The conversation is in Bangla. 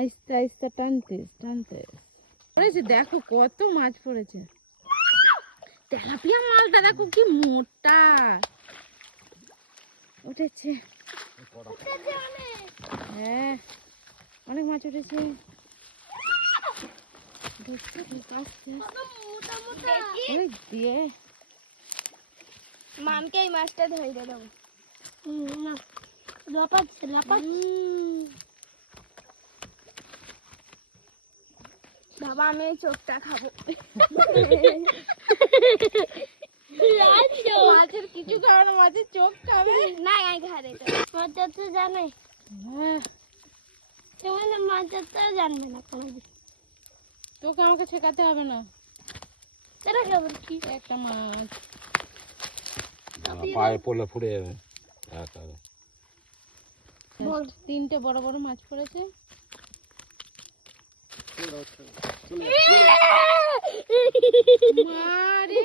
আস্তে আস্তে টানতে টানতে পড়েছে। দেখো কত মাছ পড়েছে। তেলাপিয়া মালটা দেখো কি মোটা উঠেছে। হ্যাঁ অনেক মাছ উঠেছে। দিয়ে মামকে এই মাছটা ধরে দেবো। বাবা আমি এই চোখটা খাবো। মাছের কিছু খাবে না, মাছের চোখ খাবে না। আমি ঘাড়ে মাছ তো জানে। হ্যাঁ তোমাদের মাছ তো জানবে না কোনোদিন। তোকে আমাকে শেখাতে হবে না। তারা খাবার কি একটা মাছ পায়ে পড়লে ফুটে যাবে। তিনটে বড় বড় মাছ পড়েছে। মারে